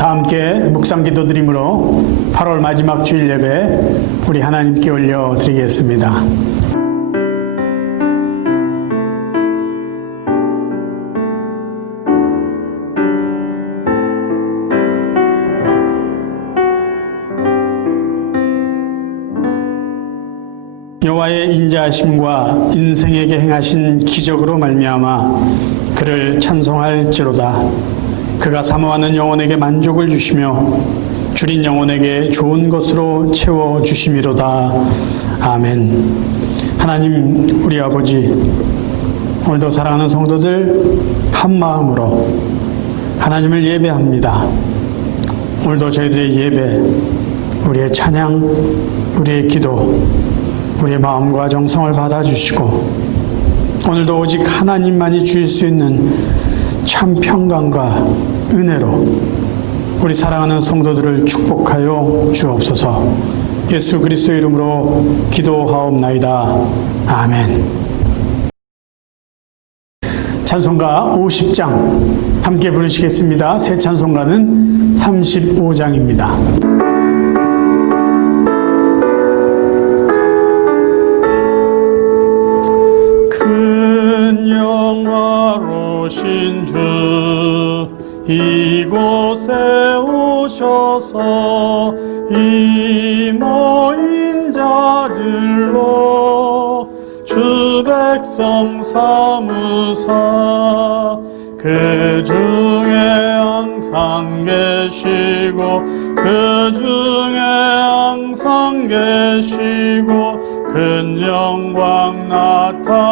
다 함께 묵상 기도 드림으로 8월 마지막 주일 예배 우리 하나님께 올려드리겠습니다. 여호와의 인자하심과 인생에게 행하신 기적으로 말미암아 그를 찬송할지로다. 그가 사모하는 영혼에게 만족을 주시며 줄인 영혼에게 좋은 것으로 채워주심이로다. 아멘. 하나님 우리 아버지, 오늘도 사랑하는 성도들 한 마음으로 하나님을 예배합니다. 오늘도 저희들의 예배, 우리의 찬양, 우리의 기도, 우리의 마음과 정성을 받아주시고 오늘도 오직 하나님만이 주실 수 있는 참 평강과 은혜로 우리 사랑하는 성도들을 축복하여 주옵소서. 예수 그리스도 이름으로 기도하옵나이다. 아멘. 찬송가 50장 함께 부르시겠습니다. 새 찬송가는 35장입니다. 큰 영화로신 주 이곳에 오셔서 이 모인 자들로 주 백성 삼으사 그 중에 항상 계시고 그 중에 항상 계시고 큰 영광 나타내소서.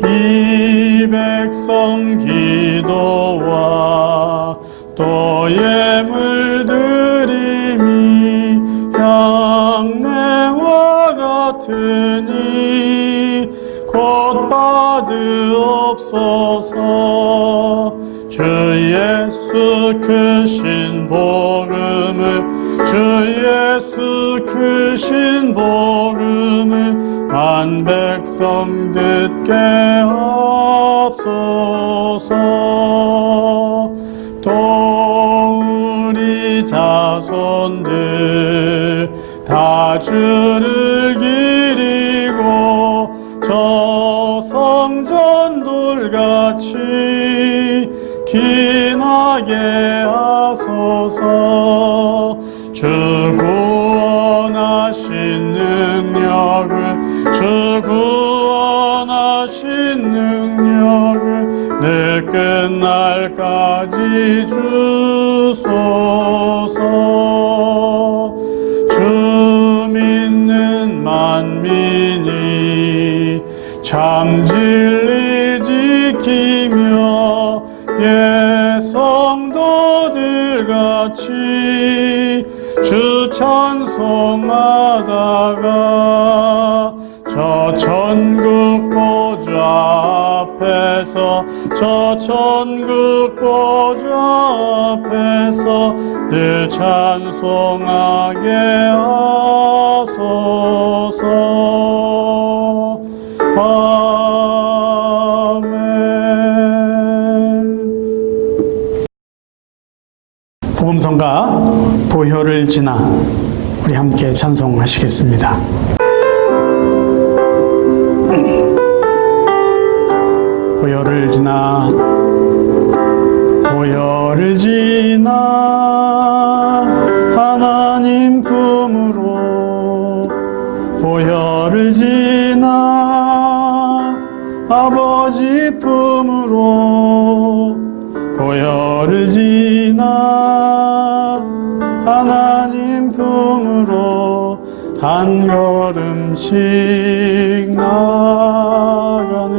이 백성 기도와 또 예물 드림이 향내와 같으니 곧 받으옵소서. 주 예수 크신 복음을 주 예수 크신 복음을 만 백성 듣게 하옵소서. 또 우리 자손들 다 주를 기리고 저 성전 돌같이 기나게 하소서. 주 구원하신 능력을 주 구원하신 능력을 늘 끝날까지 주소서. 주 믿는 만민이 참 진리 지키며 예 성도들 같이 주 찬송하다가 저 천국 보좌 앞에서 저 천국 보좌 앞에서 늘 찬송하게 하소서. 아멘. 복음성가 보혈을 지나 우리 함께 찬송하시겠습니다. 보혈을 지나 보혈을 지나 하나님 품으로 보혈을 지나 아버지 품으로 보혈을 지나 하나님 품으로 한 걸음씩 나가네.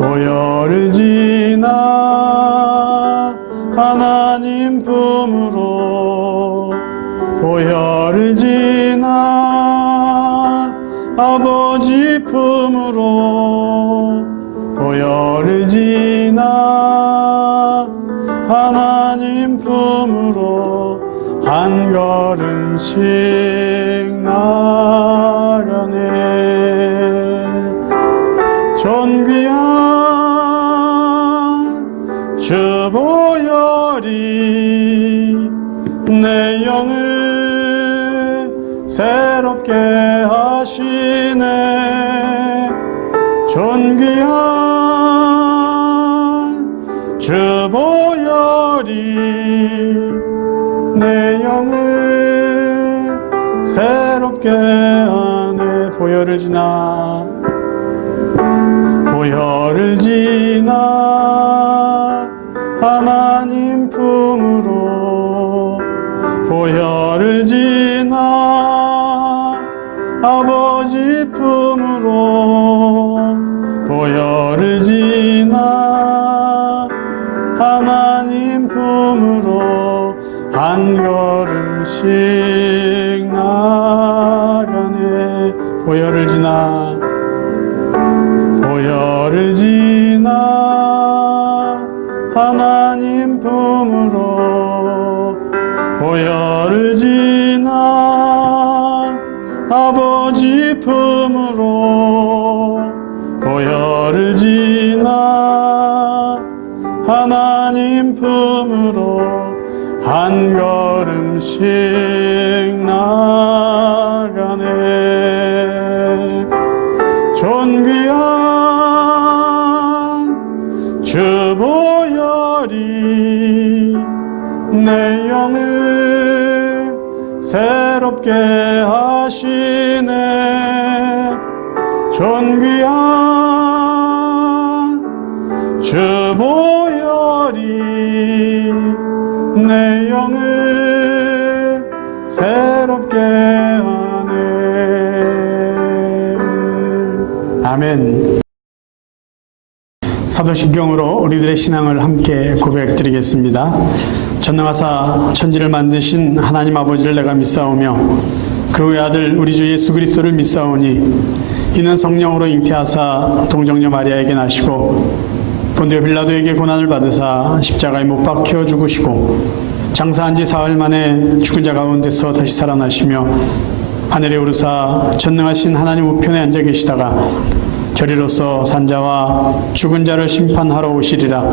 보혈을 지나 하나님 품으로 보혈을 지나 아버지 품으로 보혈을 지나 하나님 품으로 한 걸음씩 나가네. 새롭게 하시네. 존귀한 주 보혈이 내 영을 새롭게 하네. 보혈을 지나 하나님 품으로, 보혈을 지나 아버지 품으로, 보혈을 지나 하나님 품으로 한 걸음씩 나가네. 보혈을 지나 하나님 품으로, 보혈을 지나 아버지 품으로, 보혈을 지나 하나님 품으로 한 걸음씩 나가네. 존귀한 주 보혈이 내 영을 새롭게 하시네. 존귀한 주 보혈이 내 영을 새롭게 하네. 아멘. 사도신경으로 우리들의 신앙을 함께 고백드리겠습니다. 전능하사 천지를 만드신 하나님 아버지를 내가 믿사오며 그 외아들 우리 주 예수 그리스도를 믿사오니 이는 성령으로 잉태하사 동정녀 마리아에게 나시고 본디오 빌라도에게 고난을 받으사 십자가에 못 박혀 죽으시고 장사한 지 사흘 만에 죽은 자 가운데서 다시 살아나시며 하늘에 오르사 전능하신 하나님 우편에 앉아 계시다가 저리로서 산자와 죽은 자를 심판하러 오시리라.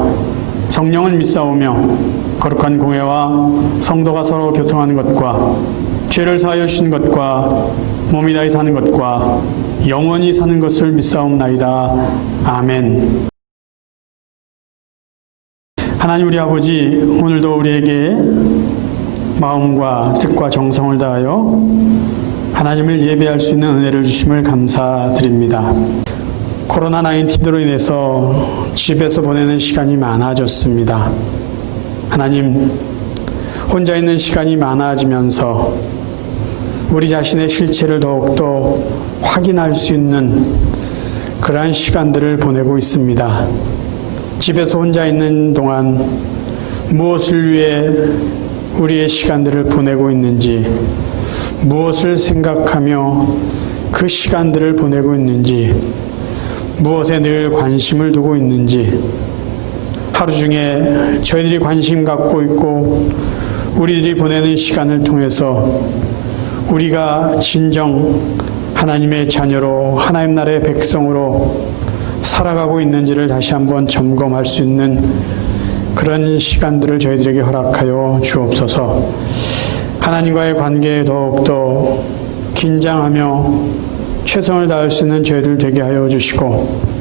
성령을 믿사오며 거룩한 공회와 성도가 서로 교통하는 것과 죄를 사하여 주신 것과 몸이 다히 사는 것과 영원히 사는 것을 믿사옵나이다. 아멘. 하나님 우리 아버지, 오늘도 우리에게 마음과 뜻과 정성을 다하여 하나님을 예배할 수 있는 은혜를 주심을 감사드립니다. 코로나19로 인해서 집에서 보내는 시간이 많아졌습니다. 하나님, 혼자 있는 시간이 많아지면서 우리 자신의 실체를 더욱더 확인할 수 있는 그러한 시간들을 보내고 있습니다. 집에서 혼자 있는 동안 무엇을 위해 우리의 시간들을 보내고 있는지, 무엇을 생각하며 그 시간들을 보내고 있는지, 무엇에 늘 관심을 두고 있는지, 하루 중에 저희들이 관심 갖고 있고 우리들이 보내는 시간을 통해서 우리가 진정 하나님의 자녀로, 하나님 나라의 백성으로 살아가고 있는지를 다시 한번 점검할 수 있는 그런 시간들을 저희들에게 허락하여 주옵소서. 하나님과의 관계에 더욱더 긴장하며 최선을 다할 수 있는 저희들 되게 하여 주시고,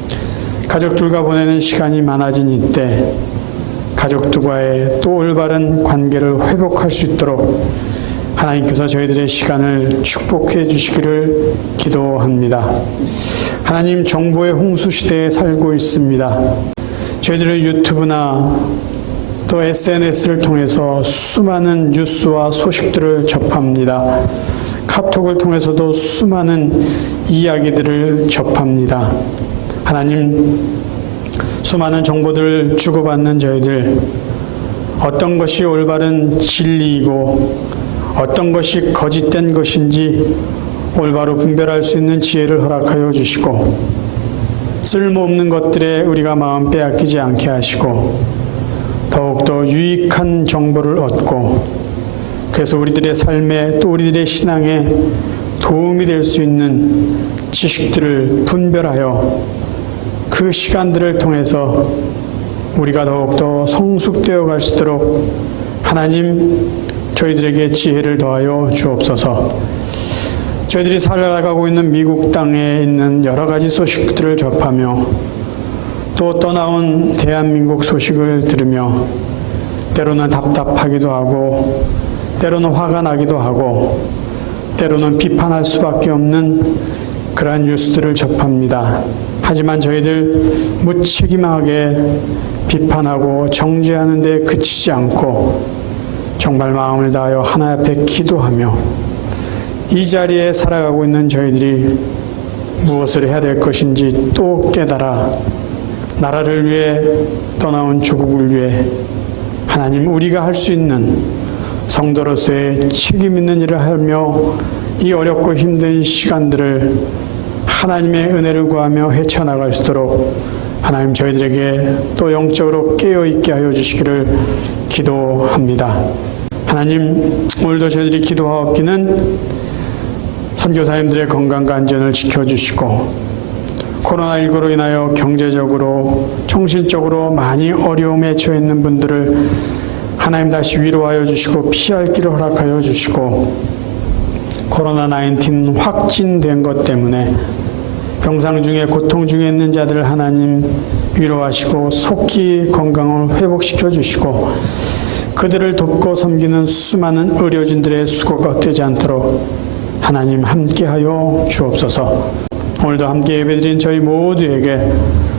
가족들과 보내는 시간이 많아진 이때 가족들과의 또 올바른 관계를 회복할 수 있도록 하나님께서 저희들의 시간을 축복해 주시기를 기도합니다. 하나님, 정보의 홍수 시대에 살고 있습니다. 저희들의 유튜브나 또 SNS를 통해서 수많은 뉴스와 소식들을 접합니다. 카톡을 통해서도 수많은 이야기들을 접합니다. 하나님, 수많은 정보들을 주고받는 저희들, 어떤 것이 올바른 진리이고 어떤 것이 거짓된 것인지 올바로 분별할 수 있는 지혜를 허락하여 주시고, 쓸모없는 것들에 우리가 마음 빼앗기지 않게 하시고 더욱더 유익한 정보를 얻고, 그래서 우리들의 삶에 또 우리들의 신앙에 도움이 될 수 있는 지식들을 분별하여 그 시간들을 통해서 우리가 더욱더 성숙되어 갈 수 있도록 하나님, 저희들에게 지혜를 더하여 주옵소서. 저희들이 살아가고 있는 미국 땅에 있는 여러 가지 소식들을 접하며 또 떠나온 대한민국 소식을 들으며 때로는 답답하기도 하고 때로는 화가 나기도 하고 때로는 비판할 수밖에 없는 그러한 뉴스들을 접합니다. 하지만 저희들 무책임하게 비판하고 정죄하는 데 그치지 않고 정말 마음을 다하여 하나님 앞에 기도하며 이 자리에 살아가고 있는 저희들이 무엇을 해야 될 것인지 또 깨달아 나라를 위해 떠나온 조국을 위해 하나님 우리가 할 수 있는 성도로서의 책임 있는 일을 하며 이 어렵고 힘든 시간들을 하나님의 은혜를 구하며 헤쳐나갈 수 있도록 하나님 저희들에게 또 영적으로 깨어있게 하여 주시기를 기도합니다. 하나님 오늘도 저희들이 기도하옵기는 선교사님들의 건강과 안전을 지켜주시고 코로나19로 인하여 경제적으로 정신적으로 많이 어려움에 처해 있는 분들을 하나님 다시 위로하여 주시고 피할 길을 허락하여 주시고 코로나19 확진된 것 때문에 병상 중에 고통 중에 있는 자들을 하나님 위로하시고 속히 건강을 회복시켜 주시고 그들을 돕고 섬기는 수많은 의료진들의 수고가 헛되지 않도록 하나님 함께하여 주옵소서. 오늘도 함께 예배드린 저희 모두에게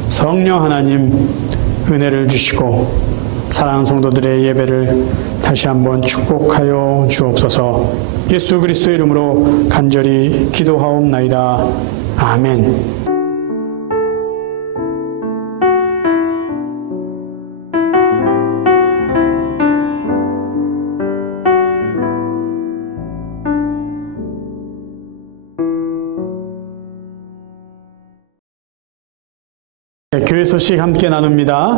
성령 하나님 은혜를 주시고 사랑하는 성도들의 예배를 다시 한번 축복하여 주옵소서. 예수 그리스도 이름으로 간절히 기도하옵나이다. 아멘. 교회 소식 함께 나눕니다.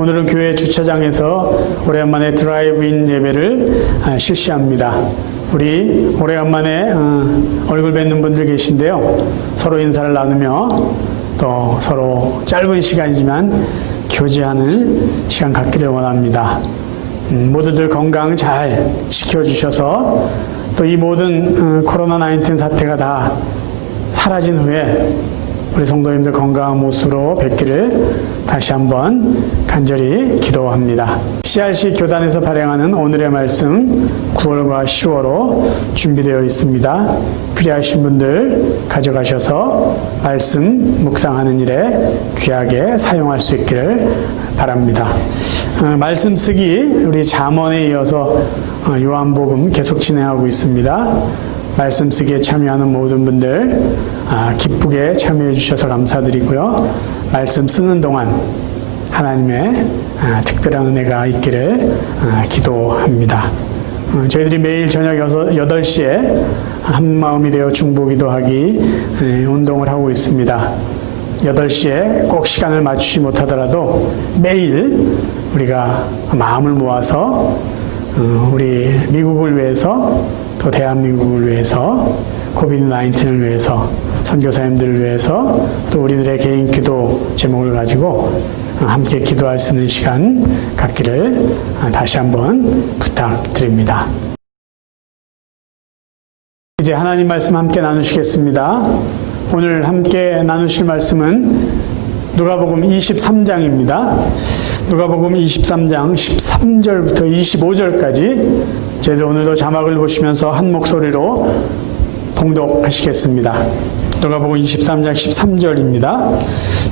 오늘은 교회 주차장에서 오래간만에 드라이브인 예배를 실시합니다. 우리 오래간만에 얼굴 뵙는 분들 계신데요. 서로 인사를 나누며 또 서로 짧은 시간이지만 교제하는 시간 갖기를 원합니다. 모두들 건강 잘 지켜주셔서 또 이 모든 코로나19 사태가 다 사라진 후에 우리 성도님들 건강한 모습으로 뵙기를 다시 한번 간절히 기도합니다. CRC 교단에서 발행하는 오늘의 말씀 9월과 10월로 준비되어 있습니다. 필요하신 분들 가져가셔서 말씀 묵상하는 일에 귀하게 사용할 수 있기를 바랍니다. 말씀 쓰기 우리 잠언에 이어서 요한복음 계속 진행하고 있습니다. 말씀 쓰기에 참여하는 모든 분들 기쁘게 참여해 주셔서 감사드리고요. 말씀 쓰는 동안 하나님의 특별한 은혜가 있기를 기도합니다. 저희들이 매일 저녁 8시에 한마음이 되어 중보기도하기 운동을 하고 있습니다. 8시에 꼭 시간을 맞추지 못하더라도 매일 우리가 마음을 모아서 우리 미국을 위해서 또 대한민국을 위해서 코비드-19을 위해서 선교사님들을 위해서 또 우리들의 개인 기도 제목을 가지고 함께 기도할 수 있는 시간 갖기를 다시 한번 부탁드립니다. 이제 하나님 말씀 함께 나누시겠습니다. 오늘 함께 나누실 말씀은 누가복음 23장입니다. 누가복음 23장 13절부터 25절까지 저희들 오늘도 자막을 보시면서 한 목소리로 봉독하시겠습니다. 누가복음 23장 13절입니다.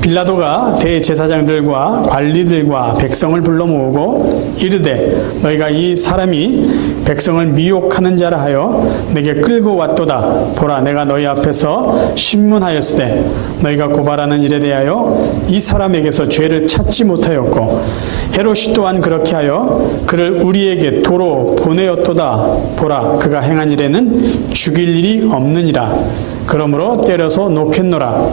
빌라도가 대제사장들과 관리들과 백성을 불러 모으고 이르되 너희가 이 사람이 백성을 미혹하는 자라 하여 내게 끌고 왔도다. 보라 내가 너희 앞에서 신문하였으되 너희가 고발하는 일에 대하여 이 사람에게서 죄를 찾지 못하였고 헤롯이 또한 그렇게 하여 그를 우리에게 도로 보내었도다. 보라 그가 행한 일에는 죽일 일이 없느니라. 그러므로 때려서 놓겠노라.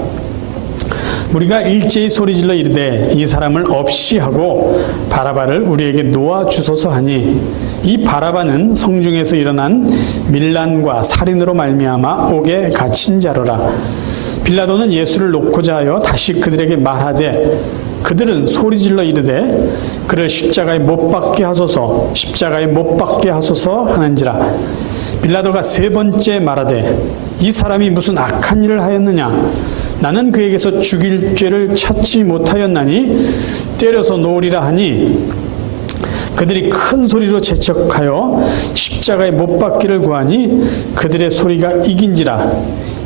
우리가 일제히 소리질러 이르되 이 사람을 없이 하고 바라바를 우리에게 놓아 주소서 하니 이 바라바는 성중에서 일어난 밀란과 살인으로 말미암아 옥에 갇힌 자로라. 빌라도는 예수를 놓고자 하여 다시 그들에게 말하되 그들은 소리질러 이르되 그를 십자가에 못 박게 하소서 십자가에 못 박게 하소서 하는지라. 빌라도가 세 번째 말하되 이 사람이 무슨 악한 일을 하였느냐? 나는 그에게서 죽일 죄를 찾지 못하였나니 때려서 놓으리라 하니 그들이 큰 소리로 재촉하여 십자가에 못 박기를 구하니 그들의 소리가 이긴지라.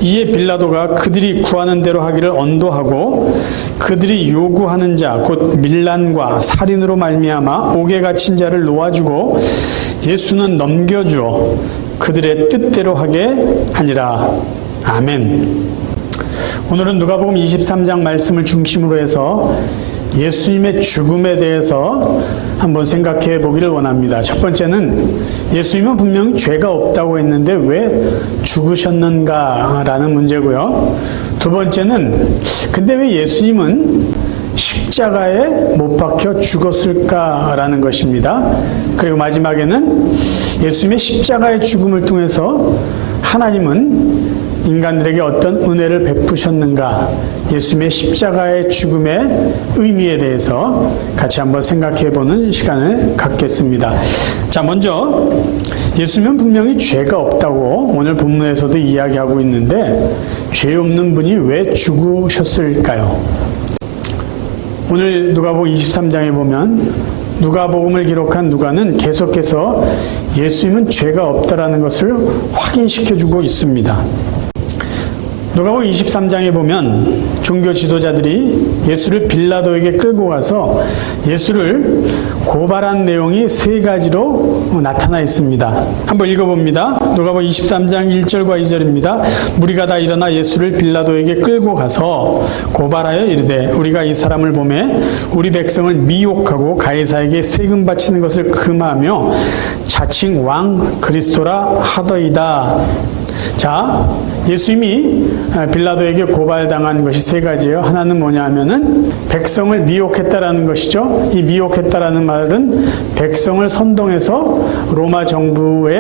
이에 빌라도가 그들이 구하는 대로 하기를 언도하고 그들이 요구하는 자 곧 밀란과 살인으로 말미암아 옥에 갇힌 자를 놓아주고 예수는 넘겨주어 그들의 뜻대로 하게 하니라. 아멘. 오늘은 누가복음 23장 말씀을 중심으로 해서 예수님의 죽음에 대해서 한번 생각해 보기를 원합니다. 첫 번째는 예수님은 분명히 죄가 없다고 했는데 왜 죽으셨는가라는 문제고요. 두 번째는 근데 왜 예수님은 십자가에 못 박혀 죽었을까라는 것입니다. 그리고 마지막에는 예수님의 십자가의 죽음을 통해서 하나님은 인간들에게 어떤 은혜를 베푸셨는가, 예수님의 십자가의 죽음의 의미에 대해서 같이 한번 생각해보는 시간을 갖겠습니다. 자, 먼저 예수님은 분명히 죄가 없다고 오늘 본문에서도 이야기하고 있는데 죄 없는 분이 왜 죽으셨을까요? 오늘 누가복음 23장에 보면 누가복음을 기록한 누가는 계속해서 예수님은 죄가 없다라는 것을 확인시켜주고 있습니다. 누가복음 23장에 보면 종교 지도자들이 예수를 빌라도에게 끌고 가서 예수를 고발한 내용이 세 가지로 나타나 있습니다. 한번 읽어봅니다. 누가복음 23장 1절과 2절입니다. 무리가 다 일어나 예수를 빌라도에게 끌고 가서 고발하여 이르되 우리가 이 사람을 보매 우리 백성을 미혹하고 가이사에게 세금 바치는 것을 금하며 자칭 왕 그리스도라 하더이다. 자, 예수님이 빌라도에게 고발당한 것이 세 가지예요. 하나는 뭐냐 하면은 백성을 미혹했다라는 것이죠. 이 미혹했다라는 말은 백성을 선동해서 로마 정부에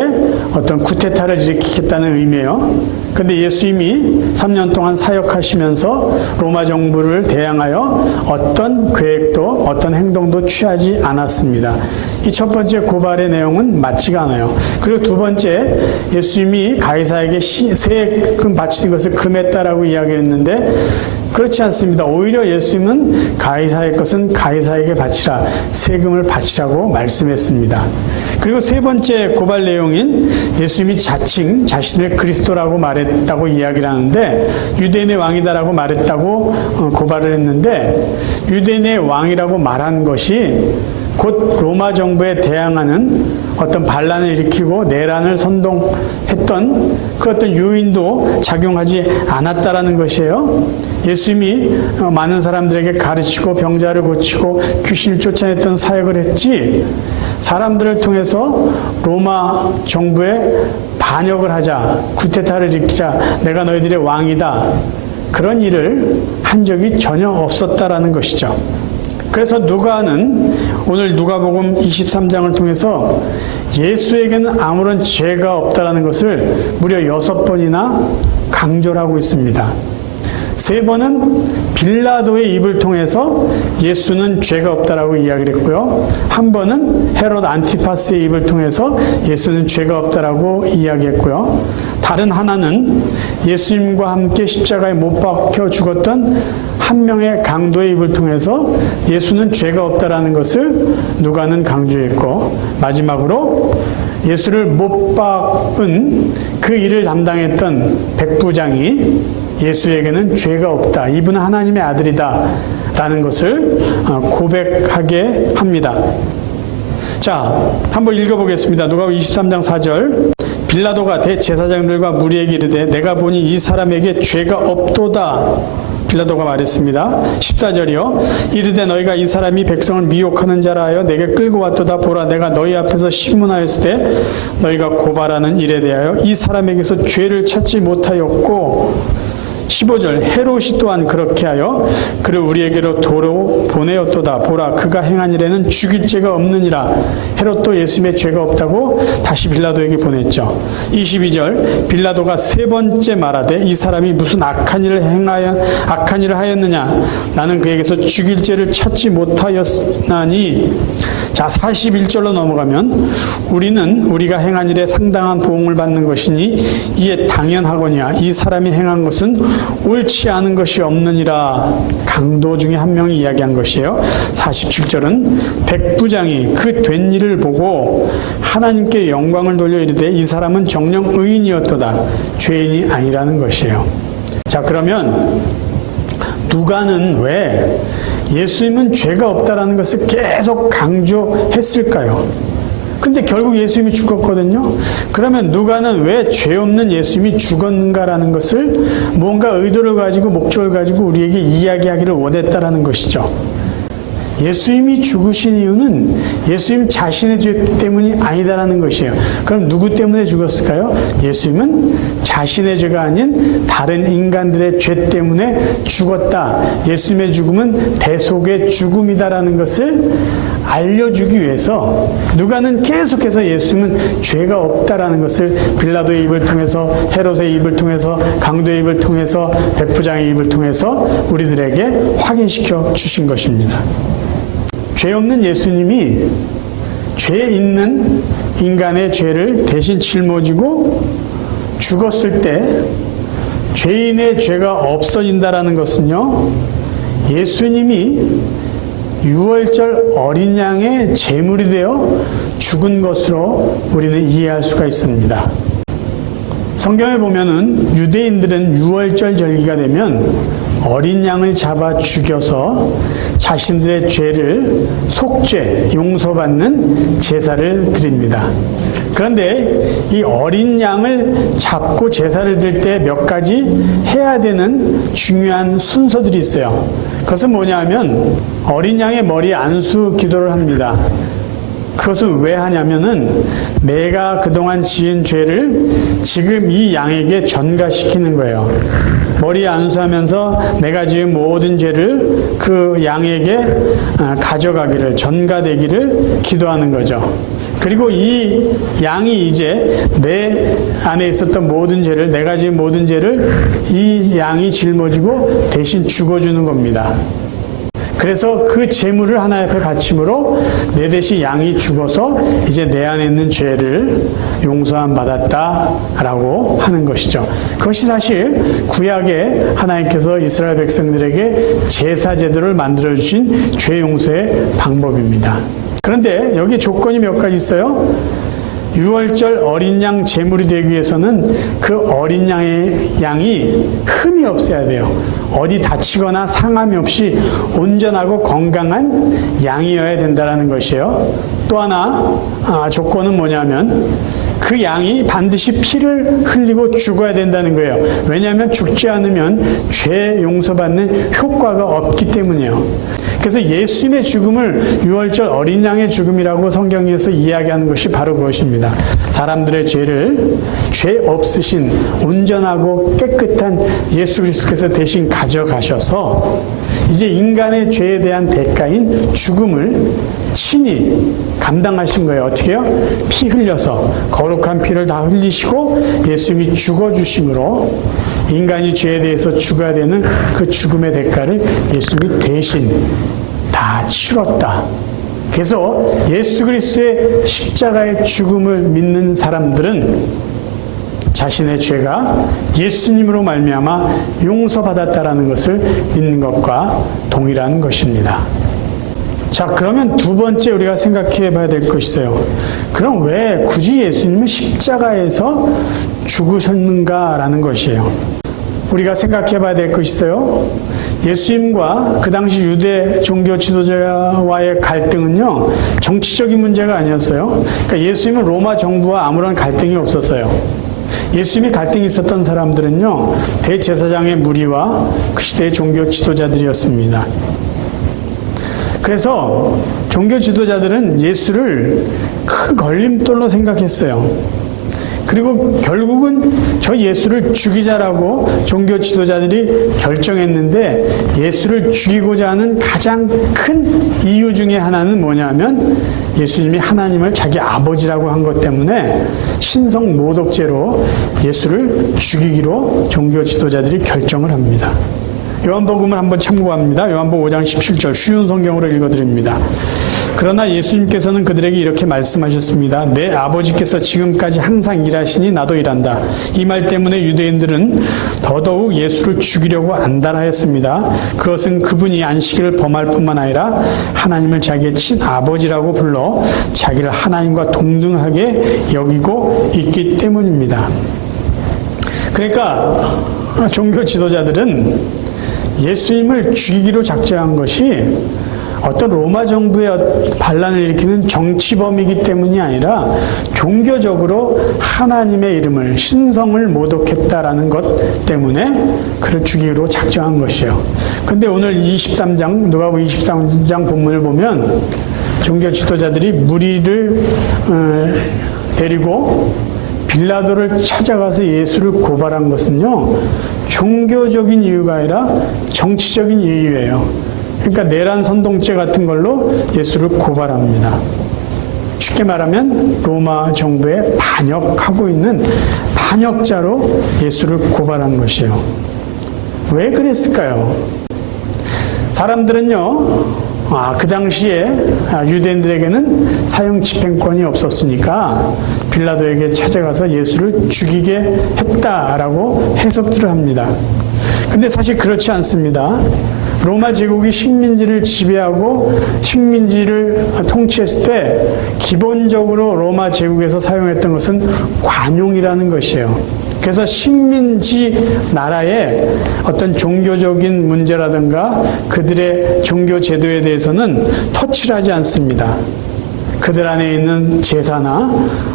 어떤 쿠데타를 일으키겠다는 의미예요. 근데 예수님이 3년 동안 사역하시면서 로마 정부를 대항하여 어떤 계획도 어떤 행동도 취하지 않았습니다. 이 첫 번째 고발의 내용은 맞지가 않아요. 그리고 두 번째, 예수님이 가이사에게 세금 바치는 것을 금했다라고 이야기했는데 그렇지 않습니다. 오히려 예수님은 가이사의 것은 가이사에게 바치라, 세금을 바치라고 말씀했습니다. 그리고 세 번째 고발 내용인 예수님이 자칭 자신을 그리스도라고 말했다고 이야기를 하는데 유대인의 왕이다라고 말했다고 고발을 했는데 유대인의 왕이라고 말한 것이 곧 로마 정부에 대항하는 어떤 반란을 일으키고 내란을 선동했던 그 어떤 요인도 작용하지 않았다라는 것이에요. 예수님이 많은 사람들에게 가르치고 병자를 고치고 귀신을 쫓아냈던 사역을 했지 사람들을 통해서 로마 정부에 반역을 하자, 쿠데타를 일으키자, 내가 너희들의 왕이다, 그런 일을 한 적이 전혀 없었다라는 것이죠. 그래서 누가는 오늘 누가복음 23장을 통해서 예수에게는 아무런 죄가 없다라는 것을 무려 6번이나 강조를 하고 있습니다. 3번은 빌라도의 입을 통해서 예수는 죄가 없다라고 이야기를 했고요. 한 번은 헤롯 안티파스의 입을 통해서 예수는 죄가 없다라고 이야기했고요. 다른 하나는 예수님과 함께 십자가에 못 박혀 죽었던 한 명의 강도의 입을 통해서 예수는 죄가 없다라는 것을 누가는 강조했고, 마지막으로 예수를 못 박은 그 일을 담당했던 백부장이 예수에게는 죄가 없다, 이분은 하나님의 아들이다 라는 것을 고백하게 합니다. 자, 한번 읽어보겠습니다. 누가복음 23장 4절. 빌라도가 대제사장들과 무리에게 이르되 내가 보니 이 사람에게 죄가 없도다. 빌라도가 말했습니다. 14절이요. 이르되 너희가 이 사람이 백성을 미혹하는 자라 하여 내게 끌고 왔도다. 보라, 내가 너희 앞에서 신문하였을 때 너희가 고발하는 일에 대하여 이 사람에게서 죄를 찾지 못하였고 15절 헤롯이 또한 그렇게 하여 그를 우리에게로 도로 보내었도다. 보라 그가 행한 일에는 죽일 죄가 없느니라. 헤롯도 예수님의 죄가 없다고 다시 빌라도에게 보냈죠. 22절 빌라도가 세 번째 말하되 이 사람이 무슨 악한 일을 하였느냐. 나는 그에게서 죽일 죄를 찾지 못하였나니. 자 41절로 넘어가면 우리는 우리가 행한 일에 상당한 보응을 받는 것이니 이에 당연하거니와 이 사람이 행한 것은 옳지 않은 것이 없느니라. 강도 중에 한 명이 이야기한 것이에요. 47절은 백부장이 그 된 일을 보고 하나님께 영광을 돌려 이르되 이 사람은 정녕 의인이었도다. 죄인이 아니라는 것이에요. 자 그러면 누가는 왜 예수님은 죄가 없다라는 것을 계속 강조했을까요? 근데 결국 예수님이 죽었거든요. 그러면 누가는 왜 죄 없는 예수님이 죽었는가라는 것을 뭔가 의도를 가지고 목적을 가지고 우리에게 이야기하기를 원했다라는 것이죠. 예수님이 죽으신 이유는 예수님 자신의 죄 때문이 아니다라는 것이에요. 그럼 누구 때문에 죽었을까요? 예수님은 자신의 죄가 아닌 다른 인간들의 죄 때문에 죽었다. 예수님의 죽음은 대속의 죽음이다라는 것을 알려주기 위해서 누가는 계속해서 예수님은 죄가 없다라는 것을 빌라도의 입을 통해서 헤롯의 입을 통해서 강도의 입을 통해서 백부장의 입을 통해서 우리들에게 확인시켜 주신 것입니다. 죄 없는 예수님이 죄 있는 인간의 죄를 대신 짊어지고 죽었을 때 죄인의 죄가 없어진다라는 것은요, 예수님이 유월절 어린 양의 제물이 되어 죽은 것으로 우리는 이해할 수가 있습니다. 성경에 보면은 유대인들은 유월절 절기가 되면 어린 양을 잡아 죽여서 자신들의 죄를 속죄, 용서받는 제사를 드립니다. 그런데 이 어린 양을 잡고 제사를 드릴 때 몇 가지 해야 되는 중요한 순서들이 있어요. 그것은 뭐냐 하면 어린 양의 머리에 안수 기도를 합니다. 그것은 왜 하냐면은 내가 그동안 지은 죄를 지금 이 양에게 전가시키는 거예요. 머리에 안수하면서 내가 지은 모든 죄를 그 양에게 가져가기를, 전가되기를 기도하는 거죠. 그리고 이 양이 이제 내 안에 있었던 모든 죄를, 내가 지은 모든 죄를 이 양이 짊어지고 대신 죽어주는 겁니다. 그래서 그 제물을 하나의 앞에 바침으로 내 대신 양이 죽어서 이제 내 안에 있는 죄를 용서함 받았다라고 하는 것이죠. 그것이 사실 구약에 하나님께서 이스라엘 백성들에게 제사 제도를 만들어 주신 죄 용서의 방법입니다. 그런데 여기 조건이 몇 가지 있어요. 유월절 어린 양 제물이 되기 위해서는 그 어린 양이 흠이 없어야 돼요. 어디 다치거나 상함이 없이 온전하고 건강한 양이어야 된다는 것이에요. 또 하나 조건은 뭐냐면 그 양이 반드시 피를 흘리고 죽어야 된다는 거예요. 왜냐하면 죽지 않으면 죄 용서받는 효과가 없기 때문이에요. 그래서 예수님의 죽음을 유월절 어린 양의 죽음이라고 성경에서 이야기하는 것이 바로 그것입니다. 사람들의 죄를 죄 없으신 온전하고 깨끗한 예수 그리스도께서 대신 가져가셔서 이제 인간의 죄에 대한 대가인 죽음을 친히 감당하신 거예요. 어떻게 해요? 피 흘려서 거룩한 피를 다 흘리시고 예수님이 죽어주심으로 인간이 죄에 대해서 죽어야 되는 그 죽음의 대가를 예수님이 대신 다 치렀다. 그래서 예수 그리스도의 십자가의 죽음을 믿는 사람들은 자신의 죄가 예수님으로 말미암아 용서받았다라는 것을 믿는 것과 동일한 것입니다. 자, 그러면 두 번째 우리가 생각해 봐야 될 것이 있어요. 그럼 왜 굳이 예수님은 십자가에서 죽으셨는가라는 것이에요. 우리가 생각해 봐야 될 것이 있어요. 예수님과 그 당시 유대 종교 지도자와의 갈등은요, 정치적인 문제가 아니었어요. 그러니까 예수님은 로마 정부와 아무런 갈등이 없었어요. 예수님이 갈등이 있었던 사람들은요, 대제사장의 무리와 그 시대의 종교 지도자들이었습니다. 그래서 종교 지도자들은 예수를 큰 걸림돌로 생각했어요. 그리고 결국은 저 예수를 죽이자라고 종교 지도자들이 결정했는데, 예수를 죽이고자 하는 가장 큰 이유 중에 하나는 뭐냐면 예수님이 하나님을 자기 아버지라고 한 것 때문에 신성 모독죄로 예수를 죽이기로 종교 지도자들이 결정을 합니다. 요한복음을 한번 참고합니다. 요한복음 5장 17절 쉬운 성경으로 읽어드립니다. 그러나 예수님께서는 그들에게 이렇게 말씀하셨습니다. 내 아버지께서 지금까지 항상 일하시니 나도 일한다. 이 말 때문에 유대인들은 더더욱 예수를 죽이려고 안달하였습니다. 그것은 그분이 안식일을 범할 뿐만 아니라 하나님을 자기의 친아버지라고 불러 자기를 하나님과 동등하게 여기고 있기 때문입니다. 그러니까 종교 지도자들은 예수님을 죽이기로 작정한 것이 어떤 로마 정부의 반란을 일으키는 정치범이기 때문이 아니라 종교적으로 하나님의 이름을, 신성을 모독했다라는 것 때문에 그를 죽이기로 작정한 것이에요. 근데 오늘 23장, 누가복음 23장 본문을 보면 종교 지도자들이 무리를 데리고 빌라도를 찾아가서 예수를 고발한 것은요, 종교적인 이유가 아니라 정치적인 이유예요. 그러니까 내란 선동죄 같은 걸로 예수를 고발합니다. 쉽게 말하면 로마 정부에 반역하고 있는 반역자로 예수를 고발한 것이에요. 왜 그랬을까요? 사람들은요, 그 당시에 유대인들에게는 사형 집행권이 없었으니까 빌라도에게 찾아가서 예수를 죽이게 했다라고 해석들을 합니다. 근데 사실 그렇지 않습니다. 로마 제국이 식민지를 지배하고 식민지를 통치했을 때 기본적으로 로마 제국에서 사용했던 것은 관용이라는 것이에요. 그래서 식민지 나라의 어떤 종교적인 문제라든가 그들의 종교 제도에 대해서는 터치를 하지 않습니다. 그들 안에 있는 제사나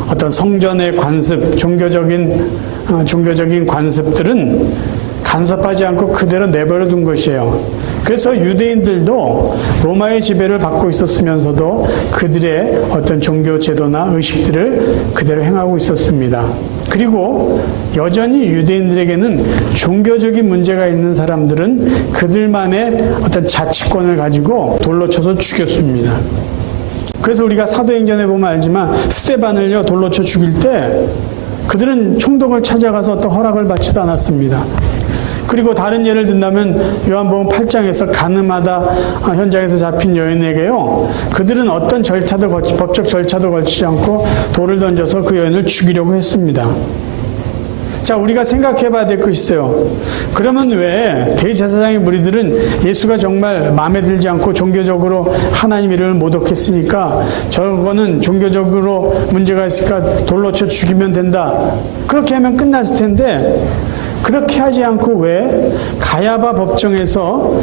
어떤 성전의 관습, 종교적인 관습들은 간섭하지 않고 그대로 내버려 둔 것이에요. 그래서 유대인들도 로마의 지배를 받고 있었으면서도 그들의 어떤 종교 제도나 의식들을 그대로 행하고 있었습니다. 그리고 여전히 유대인들에게는 종교적인 문제가 있는 사람들은 그들만의 어떤 자치권을 가지고 돌로 쳐서 죽였습니다. 그래서 우리가 사도행전에 보면 알지만 스데반을요 돌로 쳐 죽일 때 그들은 총독을 찾아가서 어떤 허락을 받지도 않았습니다. 그리고 다른 예를 든다면 요한복음 8장에서 가늠하다 현장에서 잡힌 여인에게요, 그들은 어떤 법적 절차도 거치지 않고 돌을 던져서 그 여인을 죽이려고 했습니다. 자, 우리가 생각해 봐야 될 것이 있어요. 그러면 왜 대제사장의 무리들은 예수가 정말 마음에 들지 않고 종교적으로 하나님 이름을 모독했으니까 저거는 종교적으로 문제가 있으니까 돌로 쳐 죽이면 된다, 그렇게 하면 끝났을 텐데 그렇게 하지 않고 왜 가야바 법정에서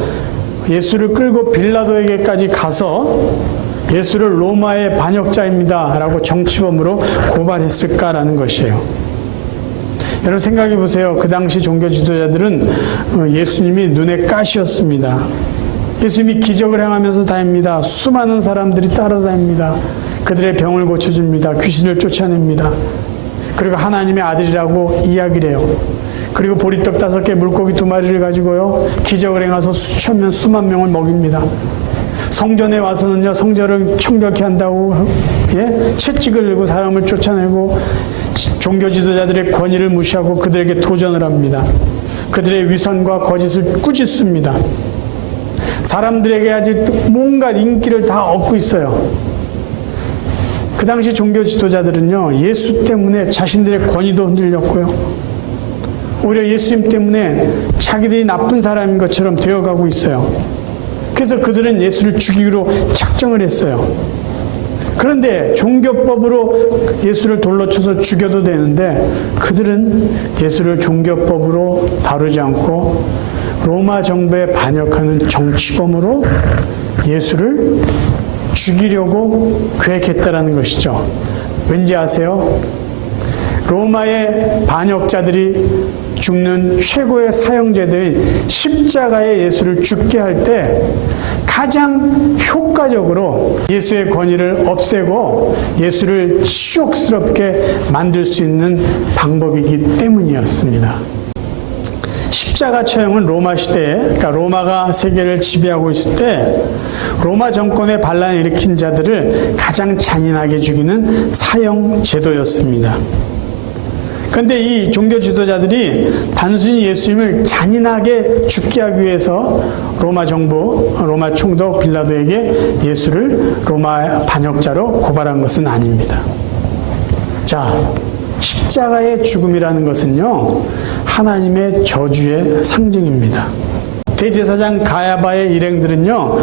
예수를 끌고 빌라도에게까지 가서 예수를 로마의 반역자입니다 라고 정치범으로 고발했을까라는 것이에요. 여러분 생각해 보세요. 그 당시 종교 지도자들은 예수님이 눈에 가시였습니다. 예수님이 기적을 행하면서 다닙니다. 수많은 사람들이 따라다닙니다. 그들의 병을 고쳐줍니다. 귀신을 쫓아냅니다. 그리고 하나님의 아들이라고 이야기를 해요. 그리고 보리떡 5개, 물고기 2마리를 가지고요, 기적을 행해서 수만 명을 먹입니다. 성전에 와서는요, 성전을 청결케 한다고 채찍을 들고 사람을 쫓아내고 종교 지도자들의 권위를 무시하고 그들에게 도전을 합니다. 그들의 위선과 거짓을 꾸짖습니다. 사람들에게 아주 뭔가 인기를 다 얻고 있어요. 그 당시 종교 지도자들은요, 예수 때문에 자신들의 권위도 흔들렸고요, 오히려 예수님 때문에 자기들이 나쁜 사람인 것처럼 되어가고 있어요. 그래서 그들은 예수를 죽이기로 작정을 했어요. 그런데 종교법으로 예수를 돌로 쳐서 죽여도 되는데 그들은 예수를 종교법으로 다루지 않고 로마 정부에 반역하는 정치범으로 예수를 죽이려고 계획했다라는 것이죠. 왠지 아세요? 로마의 반역자들이 죽는 최고의 사형제도인 십자가의 예수를 죽게 할 때 가장 효과적으로 예수의 권위를 없애고 예수를 치욕스럽게 만들 수 있는 방법이기 때문이었습니다. 십자가 처형은 로마 시대에, 그러니까 로마가 세계를 지배하고 있을 때 로마 정권의 반란을 일으킨 자들을 가장 잔인하게 죽이는 사형 제도였습니다. 그런데 이 종교 지도자들이 단순히 예수님을 잔인하게 죽게 하기 위해서 로마 정부, 로마 총독 빌라도에게 예수를 로마 반역자로 고발한 것은 아닙니다. 자, 십자가의 죽음이라는 것은요, 하나님의 저주의 상징입니다. 대제사장 가야바의 일행들은요,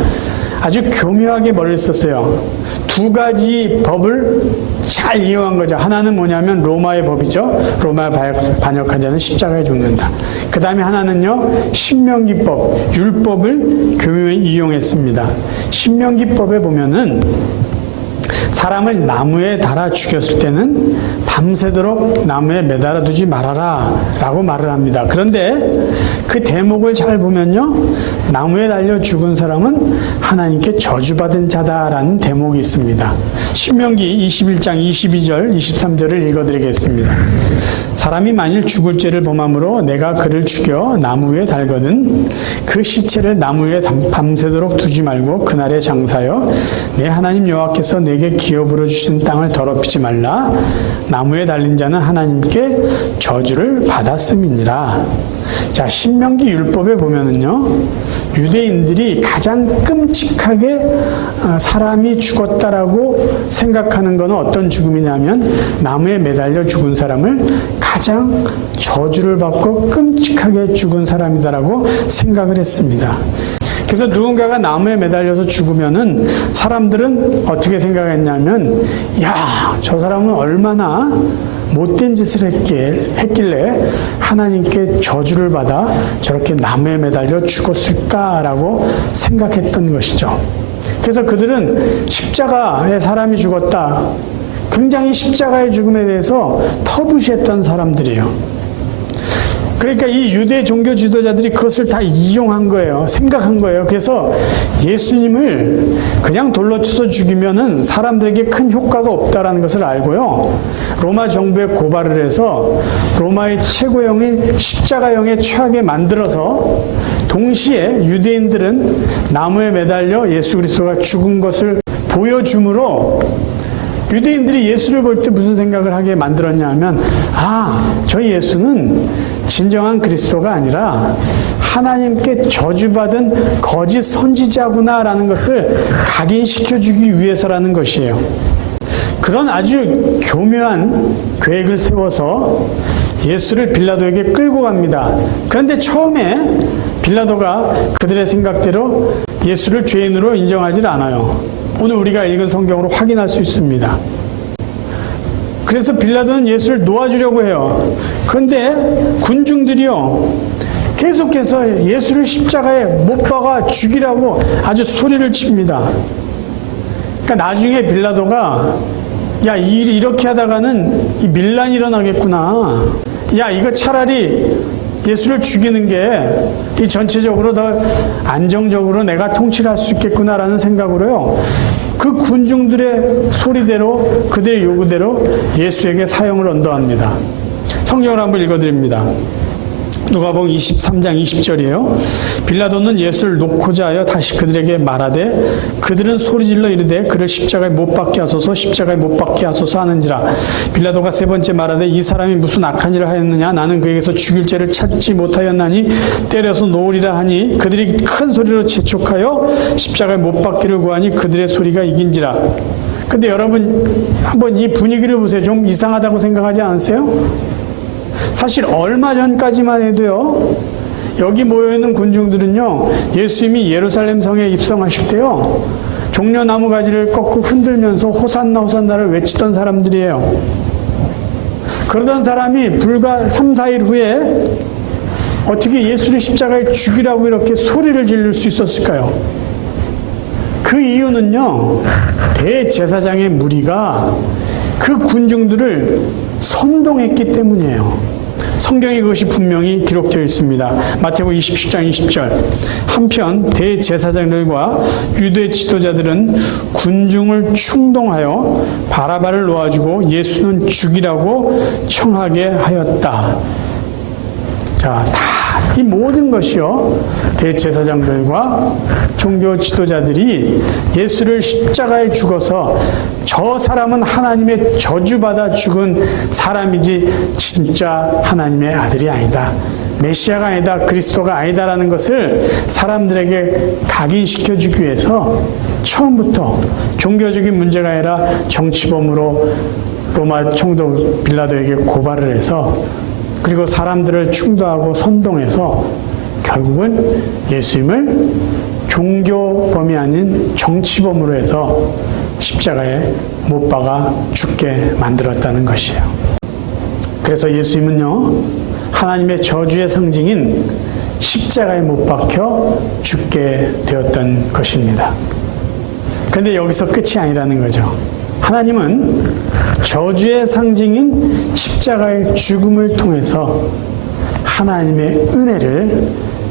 아주 교묘하게 머리를 썼어요. 두 가지 법을 잘 이용한 거죠. 하나는 뭐냐면 로마의 법이죠. 로마 반역한 자는 십자가에 죽는다. 그 다음에 하나는요, 신명기법, 율법을 교묘히 이용했습니다. 신명기법에 보면은 사람을 나무에 달아 죽였을 때는 밤새도록 나무에 매달아 두지 말아라 라고 말을 합니다. 그런데 그 대목을 잘 보면요, 나무에 달려 죽은 사람은 하나님께 저주받은 자다라는 대목이 있습니다. 신명기 21장 22절 23절을 읽어드리겠습니다. 사람이 만일 죽을 죄를 범함으로 내가 그를 죽여 나무 위에 달거든 그 시체를 나무 위에 밤새도록 두지 말고 그날에 장사여 내 하나님 여호와께서 내게 기업으로 주신 땅을 더럽히지 말라. 나무에 달린 자는 하나님께 저주를 받았음이니라. 자, 신명기 율법에 보면은요, 유대인들이 가장 끔찍하게 사람이 죽었다라고 생각하는 것은 어떤 죽음이냐면 나무에 매달려 죽은 사람을 가장 저주를 받고 끔찍하게 죽은 사람이다라고 생각을 했습니다. 그래서 누군가가 나무에 매달려서 죽으면은 사람들은 어떻게 생각했냐면, 야, 저 사람은 얼마나 못된 짓을 했길래 하나님께 저주를 받아 저렇게 나무에 매달려 죽었을까라고 생각했던 것이죠. 그래서 그들은 십자가에 사람이 죽었다, 굉장히 십자가의 죽음에 대해서 터부시했던 사람들이에요. 그러니까 이 유대 종교 지도자들이 그것을 다 이용한 거예요. 생각한 거예요. 그래서 예수님을 그냥 돌로 쳐서 죽이면은 사람들에게 큰 효과가 없다라는 것을 알고요, 로마 정부에 고발을 해서 로마의 최고형인 십자가형에 처하게 만들어서 동시에 유대인들은 나무에 매달려 예수 그리스도가 죽은 것을 보여줌으로 유대인들이 예수를 볼 때 무슨 생각을 하게 만들었냐 하면, 아, 저 예수는 진정한 그리스도가 아니라 하나님께 저주받은 거짓 선지자구나라는 것을 각인시켜주기 위해서라는 것이에요. 그런 아주 교묘한 계획을 세워서 예수를 빌라도에게 끌고 갑니다. 그런데 처음에 빌라도가 그들의 생각대로 예수를 죄인으로 인정하지 않아요. 오늘 우리가 읽은 성경으로 확인할 수 있습니다. 그래서 빌라도는 예수를 놓아주려고 해요. 그런데 군중들이요, 계속해서 예수를 십자가에 못 박아 죽이라고 아주 소리를 칩니다. 그러니까 나중에 빌라도가, 야, 이렇게 하다가는 이 밀란이 일어나겠구나. 야, 이거 차라리 예수를 죽이는 게 이 전체적으로 더 안정적으로 내가 통치를 할 수 있겠구나라는 생각으로요, 그 군중들의 소리대로 그들의 요구대로 예수에게 사형을 언도합니다. 성경을 한번 읽어드립니다. 누가복음 23장 20절이에요. 빌라도는 예수를 놓고자 하여 다시 그들에게 말하되 그들은 소리질러 이르되 그를 십자가에 못 박게 하소서, 십자가에 못 박게 하소서 하는지라. 빌라도가 세 번째 말하되 이 사람이 무슨 악한 일을 하였느냐, 나는 그에게서 죽일 죄를 찾지 못하였나니 때려서 놓으리라 하니 그들이 큰 소리로 재촉하여 십자가에 못 박기를 구하니 그들의 소리가 이긴지라. 근데 여러분 한번 이 분위기를 보세요. 좀 이상하다고 생각하지 않으세요? 사실 얼마 전까지만 해도요, 여기 모여있는 군중들은요, 예수님이 예루살렘 성에 입성하실 때요, 종려나무 가지를 꺾고 흔들면서 호산나 호산나를 외치던 사람들이에요. 그러던 사람이 불과 3, 4일 후에 어떻게 예수를 십자가에 죽이라고 이렇게 소리를 지를 수 있었을까요? 그 이유는요, 대제사장의 무리가 그 군중들을 선동했기 때문이에요. 성경에 그것이 분명히 기록되어 있습니다. 마태복음 27장 20절. 한편 대제사장들과 유대 지도자들은 군중을 충동하여 바라바를 놓아주고 예수는 죽이라고 청하게 하였다. 자, 다 이 모든 것이요, 대제사장들과 종교 지도자들이 예수를 십자가에 죽어서 저 사람은 하나님의 저주받아 죽은 사람이지 진짜 하나님의 아들이 아니다, 메시아가 아니다, 그리스도가 아니다라는 것을 사람들에게 각인시켜주기 위해서 처음부터 종교적인 문제가 아니라 정치범으로 로마 총독 빌라도에게 고발을 해서, 그리고 사람들을 충동하고 선동해서 결국은 예수님을 종교범이 아닌 정치범으로 해서 십자가에 못 박아 죽게 만들었다는 것이에요. 그래서 예수님은요, 하나님의 저주의 상징인 십자가에 못 박혀 죽게 되었던 것입니다. 그런데 여기서 끝이 아니라는 거죠. 하나님은 저주의 상징인 십자가의 죽음을 통해서 하나님의 은혜를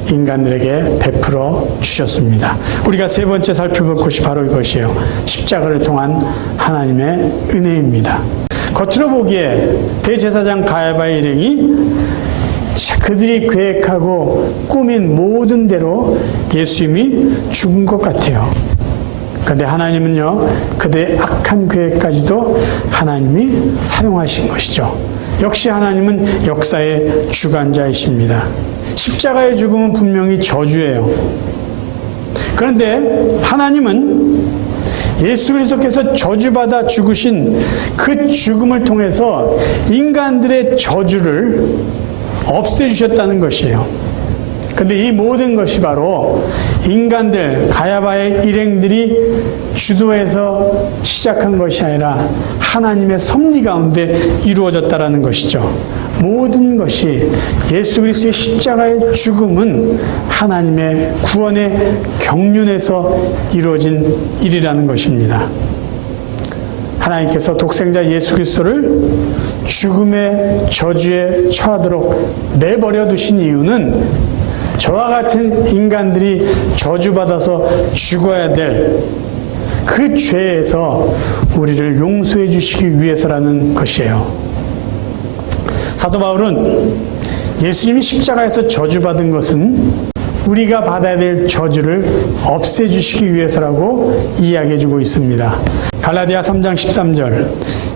인간들에게 베풀어 주셨습니다. 우리가 세 번째 살펴볼 것이 바로 이것이에요. 십자가를 통한 하나님의 은혜입니다. 겉으로 보기에 대제사장 가야바의 일행이 그들이 계획하고 꾸민 모든 대로 예수님이 죽은 것 같아요. 그런데 하나님은요, 그들의 악한 계획까지도 하나님이 사용하신 것이죠. 역시 하나님은 역사의 주관자이십니다. 십자가의 죽음은 분명히 저주예요. 그런데 하나님은 예수 그리스도께서 저주받아 죽으신 그 죽음을 통해서 인간들의 저주를 없애주셨다는 것이에요. 그런데 이 모든 것이 바로 인간들, 가야바의 일행들이 주도해서 시작한 것이 아니라 하나님의 섭리 가운데 이루어졌다라는 것이죠. 모든 것이 예수 그리스도의 십자가의 죽음은 하나님의 구원의 경륜에서 이루어진 일이라는 것입니다. 하나님께서 독생자 예수 그리스도를 죽음의 저주에 처하도록 내버려 두신 이유는 저와 같은 인간들이 저주받아서 죽어야 될 그 죄에서 우리를 용서해 주시기 위해서라는 것이에요. 사도 바울은 예수님이 십자가에서 저주받은 것은 우리가 받아야 될 저주를 없애주시기 위해서라고 이야기해주고 있습니다. 갈라디아 3장 13절.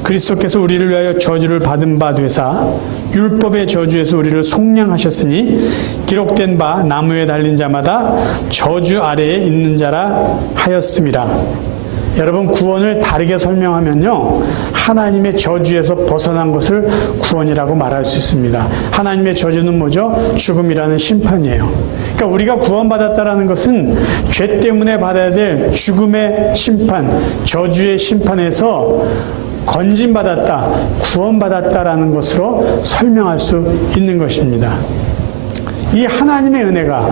그리스도께서 우리를 위하여 저주를 받은 바 되사 율법의 저주에서 우리를 속량하셨으니 기록된 바 나무에 달린 자마다 저주 아래에 있는 자라 하였음이라. 여러분, 구원을 다르게 설명하면요, 하나님의 저주에서 벗어난 것을 구원이라고 말할 수 있습니다. 하나님의 저주는 뭐죠? 죽음이라는 심판이에요. 그러니까 우리가 구원받았다라는 것은 죄 때문에 받아야 될 죽음의 심판, 저주의 심판에서 건진받았다, 구원받았다라는 것으로 설명할 수 있는 것입니다. 이 하나님의 은혜가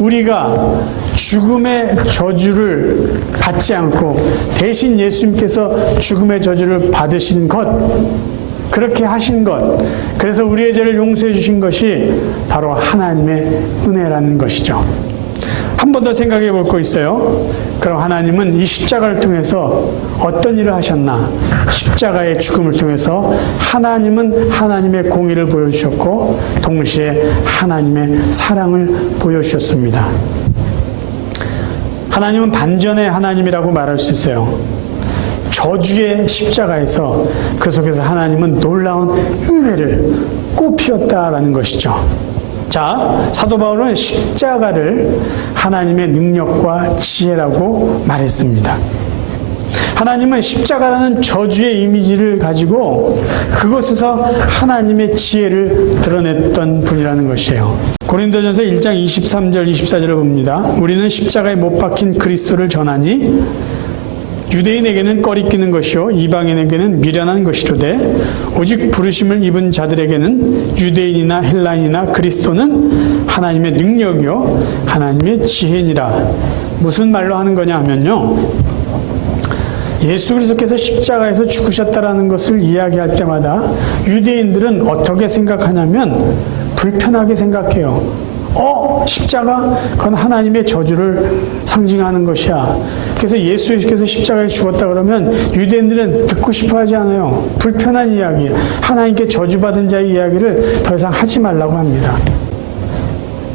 우리가 죽음의 저주를 받지 않고 대신 예수님께서 죽음의 저주를 받으신 것, 그렇게 하신 것, 그래서 우리의 죄를 용서해 주신 것이 바로 하나님의 은혜라는 것이죠. 한 번 더 생각해 볼 거 있어요. 그럼 하나님은 이 십자가를 통해서 어떤 일을 하셨나? 십자가의 죽음을 통해서 하나님은 하나님의 공의를 보여주셨고 동시에 하나님의 사랑을 보여주셨습니다. 하나님은 반전의 하나님이라고 말할 수 있어요. 저주의 십자가에서 그 속에서 하나님은 놀라운 은혜를 꽃피웠다라는 것이죠. 자, 사도 바울은 십자가를 하나님의 능력과 지혜라고 말했습니다. 하나님은 십자가라는 저주의 이미지를 가지고 그것에서 하나님의 지혜를 드러냈던 분이라는 것이에요. 고린도전서 1장 23절 24절을 봅니다. 우리는 십자가에 못 박힌 그리스도를 전하니 유대인에게는 꺼리끼는 것이요 이방인에게는 미련한 것이로되 오직 부르심을 입은 자들에게는 유대인이나 헬라인이나 그리스도는 하나님의 능력이요 하나님의 지혜니라. 무슨 말로 하는 거냐 하면요, 예수 그리스도께서 십자가에서 죽으셨다라는 것을 이야기할 때마다 유대인들은 어떻게 생각하냐면 불편하게 생각해요. 십자가? 그건 하나님의 저주를 상징하는 것이야. 그래서 예수께서 십자가에 죽었다 그러면 유대인들은 듣고 싶어 하지 않아요. 불편한 이야기, 하나님께 저주받은 자의 이야기를 더 이상 하지 말라고 합니다.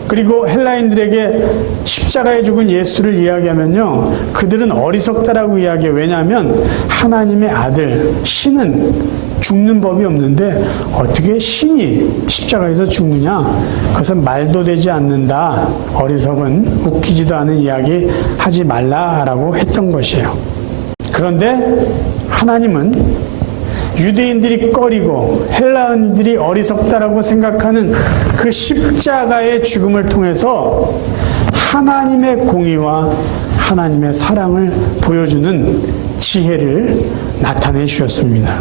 그리고 헬라인들에게 십자가에 죽은 예수를 이야기하면요, 그들은 어리석다라고 이야기해요. 왜냐하면 하나님의 아들, 신은 죽는 법이 없는데 어떻게 신이 십자가에서 죽느냐? 그것은 말도 되지 않는다. 어리석은 웃기지도 않은 이야기 하지 말라라고 했던 것이에요. 그런데 하나님은 유대인들이 꺼리고 헬라인들이 어리석다라고 생각하는 그 십자가의 죽음을 통해서 하나님의 공의와 하나님의 사랑을 보여주는 지혜를 나타내 주셨습니다.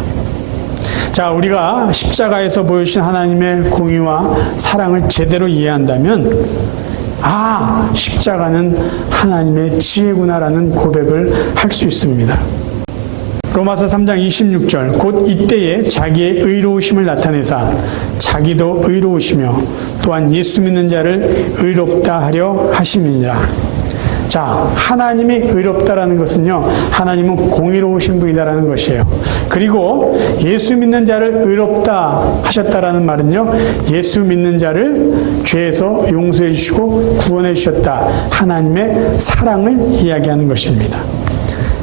자, 우리가 십자가에서 보여주신 하나님의 공의와 사랑을 제대로 이해한다면 십자가는 하나님의 지혜구나라는 고백을 할 수 있습니다. 로마서 3장 26절 곧 이때에 자기의 의로우심을 나타내사 자기도 의로우시며 또한 예수 믿는 자를 의롭다 하려 하심이니라. 자, 하나님이 의롭다라는 것은요, 하나님은 공의로우신 분이다라는 것이에요. 그리고 예수 믿는 자를 의롭다 하셨다라는 말은요, 예수 믿는 자를 죄에서 용서해 주시고 구원해 주셨다, 하나님의 사랑을 이야기하는 것입니다.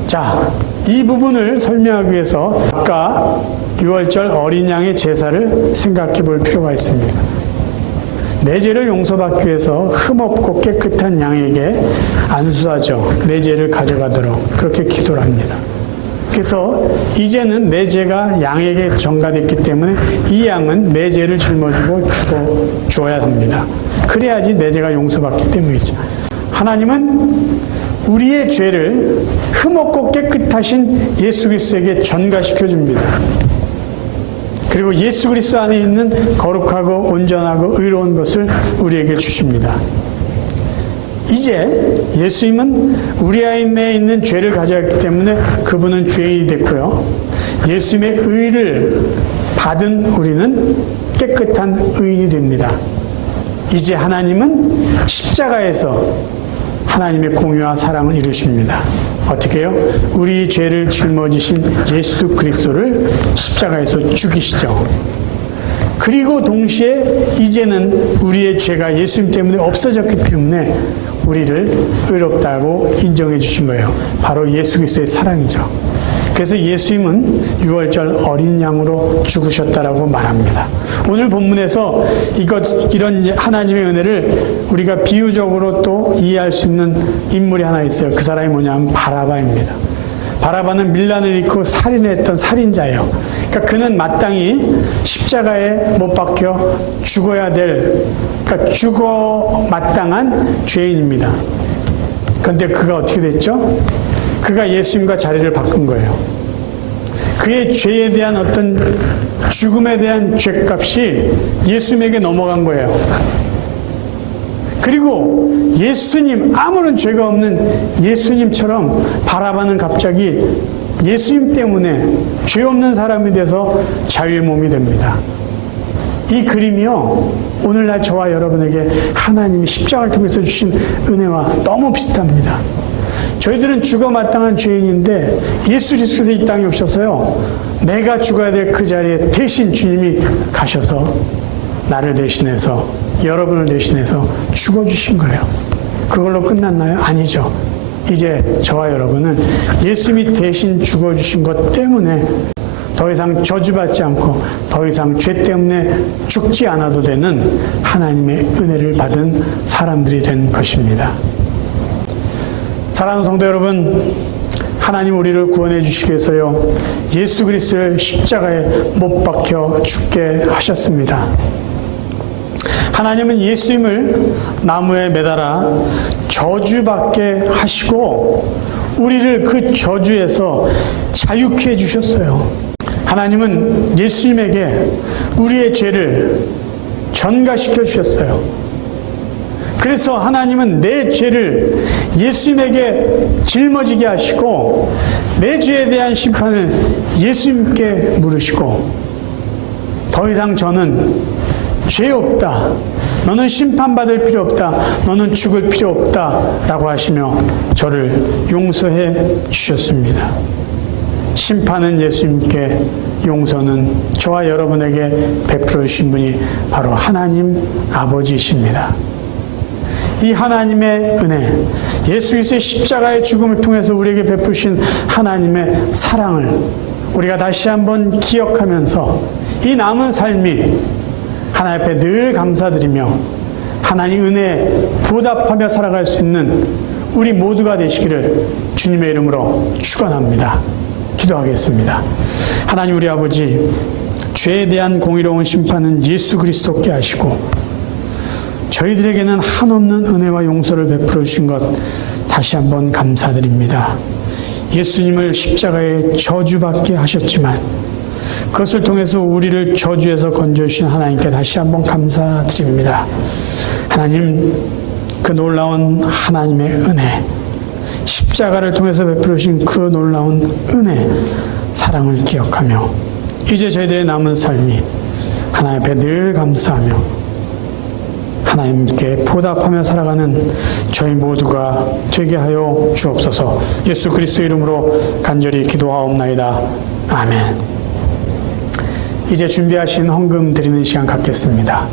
자, 이 부분을 설명하기 위해서 아까 6월절 어린 양의 제사를 생각해 볼 필요가 있습니다. 내 죄를 용서받기 위해서 흠없고 깨끗한 양에게 안수하죠. 내 죄를 가져가도록 그렇게 기도를 합니다. 그래서 이제는 내 죄가 양에게 전가됐기 때문에 이 양은 내 죄를 짊어지고 주어야 합니다. 그래야지 내 죄가 용서받기 때문이죠. 하나님은 우리의 죄를 흠없고 깨끗하신 예수 그리스도에게 전가시켜 줍니다. 그리고 예수 그리스도 안에 있는 거룩하고 온전하고 의로운 것을 우리에게 주십니다. 이제 예수님은 우리 안에 있는 죄를 가져왔기 때문에 그분은 죄인이 됐고요. 예수님의 의를 받은 우리는 깨끗한 의인이 됩니다. 이제 하나님은 십자가에서 하나님의 공의와 사랑을 이루십니다. 어떻게 해요? 우리 죄를 짊어지신 예수 그리스도를 십자가에서 죽이시죠. 그리고 동시에 이제는 우리의 죄가 예수님 때문에 없어졌기 때문에 우리를 의롭다고 인정해 주신 거예요. 바로 예수 그리스도의 사랑이죠. 그래서 예수님은 6월절 어린 양으로 죽으셨다라고 말합니다. 오늘 본문에서 이런 하나님의 은혜를 우리가 비유적으로 또 이해할 수 있는 인물이 하나 있어요. 그 사람이 뭐냐면 바라바입니다. 바라바는 밀란을 일으키고 살인했던 살인자예요. 그러니까 그는 마땅히 십자가에 못 박혀 죽어야 될, 그러니까 죽어 마땅한 죄인입니다. 그런데 그가 어떻게 됐죠? 그가 예수님과 자리를 바꾼 거예요. 그의 죄에 대한 어떤 죽음에 대한 죄값이 예수님에게 넘어간 거예요. 그리고 예수님, 아무런 죄가 없는 예수님처럼 바라바는 갑자기 예수님 때문에 죄 없는 사람이 돼서 자유의 몸이 됩니다. 이 그림이요, 오늘날 저와 여러분에게 하나님이 십자가를 통해서 주신 은혜와 너무 비슷합니다. 저희들은 죽어 마땅한 죄인인데 예수 그리스도께서 이 땅에 오셔서요, 내가 죽어야 될 그 자리에 대신 주님이 가셔서 나를 대신해서, 여러분을 대신해서 죽어주신 거예요. 그걸로 끝났나요? 아니죠. 이제 저와 여러분은 예수님이 대신 죽어주신 것 때문에 더 이상 저주받지 않고 더 이상 죄 때문에 죽지 않아도 되는 하나님의 은혜를 받은 사람들이 된 것입니다. 사랑하는 성도 여러분, 하나님 우리를 구원해 주시기 위해서요, 예수 그리스도를 십자가에 못 박혀 죽게 하셨습니다. 하나님은 예수님을 나무에 매달아 저주받게 하시고 우리를 그 저주에서 자유케 해 주셨어요. 하나님은 예수님에게 우리의 죄를 전가시켜 주셨어요. 그래서 하나님은 내 죄를 예수님에게 짊어지게 하시고 내 죄에 대한 심판을 예수님께 물으시고 더 이상 저는 죄 없다. 너는 심판받을 필요 없다. 너는 죽을 필요 없다. 라고 하시며 저를 용서해 주셨습니다. 심판은 예수님께, 용서는 저와 여러분에게 베풀어 주신 분이 바로 하나님 아버지이십니다. 이 하나님의 은혜, 예수 그리스도의 십자가의 죽음을 통해서 우리에게 베푸신 하나님의 사랑을 우리가 다시 한번 기억하면서 이 남은 삶이 하나님 앞에 늘 감사드리며 하나님 은혜에 보답하며 살아갈 수 있는 우리 모두가 되시기를 주님의 이름으로 축원합니다. 기도하겠습니다. 하나님 우리 아버지, 죄에 대한 공의로운 심판은 예수 그리스도께 하시고 저희들에게는 한없는 은혜와 용서를 베풀어 주신 것 다시 한번 감사드립니다. 예수님을 십자가에 저주받게 하셨지만 그것을 통해서 우리를 저주에서 건져주신 하나님께 다시 한번 감사드립니다. 하나님, 그 놀라운 하나님의 은혜, 십자가를 통해서 베풀어 주신 그 놀라운 은혜, 사랑을 기억하며 이제 저희들의 남은 삶이 하나님 앞에 늘 감사하며 하나님께 보답하며 살아가는 저희 모두가 되게 하여 주옵소서. 예수 그리스도 이름으로 간절히 기도하옵나이다. 아멘. 이제 준비하신 헌금 드리는 시간 갖겠습니다.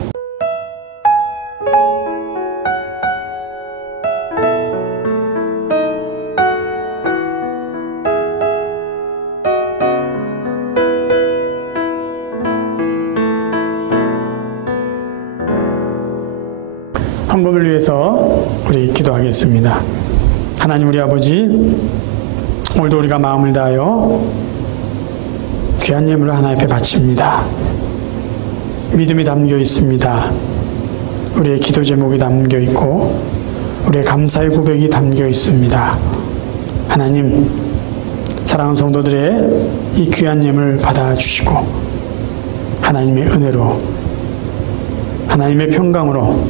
헌금을 위해서 우리 기도하겠습니다. 하나님 우리 아버지, 오늘도 우리가 마음을 다하여 귀한 예물을 하나님 앞에 바칩니다. 믿음이 담겨 있습니다. 우리의 기도 제목이 담겨 있고 우리의 감사의 고백이 담겨 있습니다. 하나님, 사랑하는 성도들의 이 귀한 예물을 받아주시고 하나님의 은혜로, 하나님의 평강으로,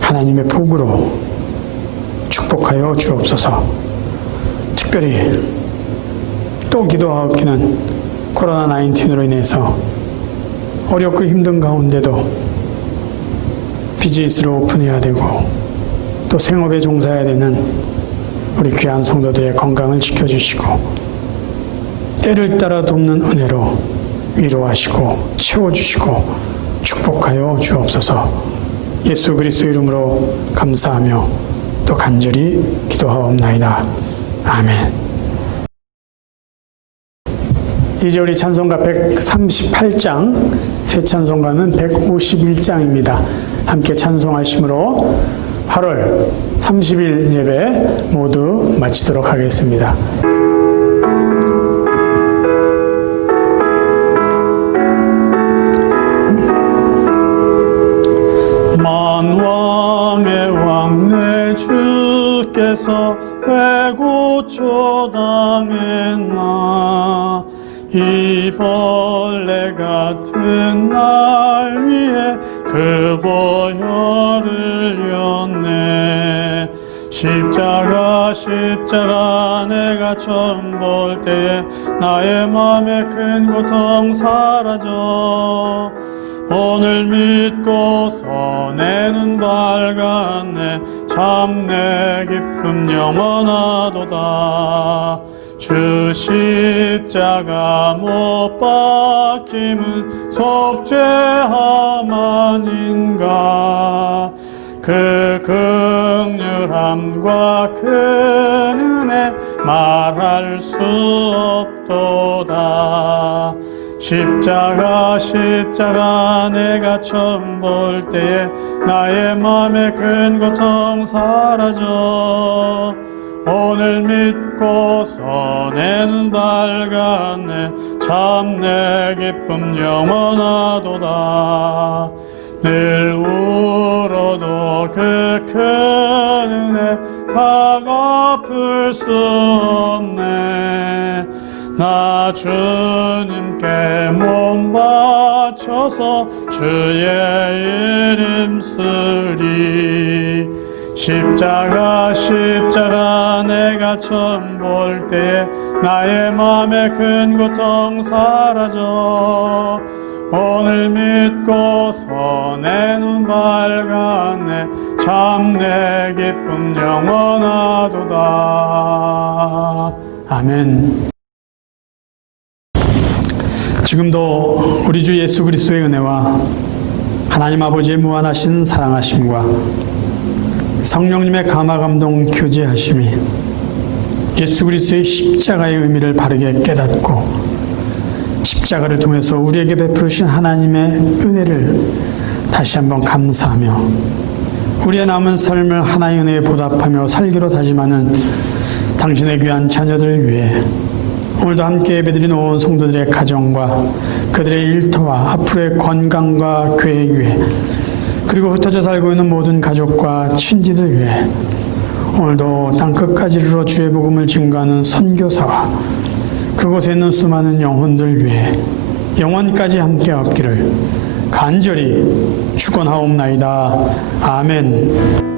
하나님의 복으로 축복하여 주옵소서. 특별히 또 기도하옵기는 코로나19로 인해서 어렵고 힘든 가운데도 비즈니스를 오픈해야 되고 또 생업에 종사해야 되는 우리 귀한 성도들의 건강을 지켜주시고 때를 따라 돕는 은혜로 위로하시고 채워주시고 축복하여 주옵소서. 예수 그리스도 이름으로 감사하며 또 간절히 기도하옵나이다. 아멘. 이제 우리 찬송가 138장, 새 찬송가는 151장입니다. 함께 찬송하심으로 8월 30일 예배 모두 마치도록 하겠습니다. 만왕의 왕 내 주께서 왜 고초당했나, 이 벌레 같은 날 위해 그 보혈을 흘렸네. 십자가 내가 처음 볼 때에 나의 맘에 큰 고통 사라져. 오늘 믿고서 내 눈 밝았네. 참 내 기쁨 영원하도다. 주 십자가 못 박힘은 속죄함 아닌가. 그 긍휼함과 큰 은혜 말할 수 없도다. 십자가 내가 처음 볼 때에 나의 맘에 큰 고통 사라져. 오늘 믿고서 내 눈 밝았네. 참 내 기쁨 영원하도다. 늘 울어도 그 큰 은혜 다 갚을 수 없네. 나 주님께 몸 바쳐 바쳐서 주의 이름 쓰리. 십자가 내가 처음 볼 때 나의 마음의 큰 고통 사라져. 오늘 믿고서 내 눈 밝았네. 참 내 기쁨 영원하도다. 아멘. 지금도 우리 주 예수 그리스도의 은혜와 하나님 아버지의 무한하신 사랑하심과 성령님의 감화감동 교제하심이 예수 그리스도의 십자가의 의미를 바르게 깨닫고 십자가를 통해서 우리에게 베푸신 하나님의 은혜를 다시 한번 감사하며 우리의 남은 삶을 하나의 은혜에 보답하며 살기로 다짐하는 당신의 귀한 자녀들을 위해 오늘도 함께 예배드린 온 성도들의 가정과 그들의 일터와 앞으로의 건강과 계획 위해 그리고 흩어져 살고 있는 모든 가족과 친지들 위해 오늘도 땅 끝까지 이르러 주의 복음을 증거하는 선교사와 그곳에 있는 수많은 영혼들 위해 영원까지 함께 없기를 간절히 축원하옵나이다. 아멘.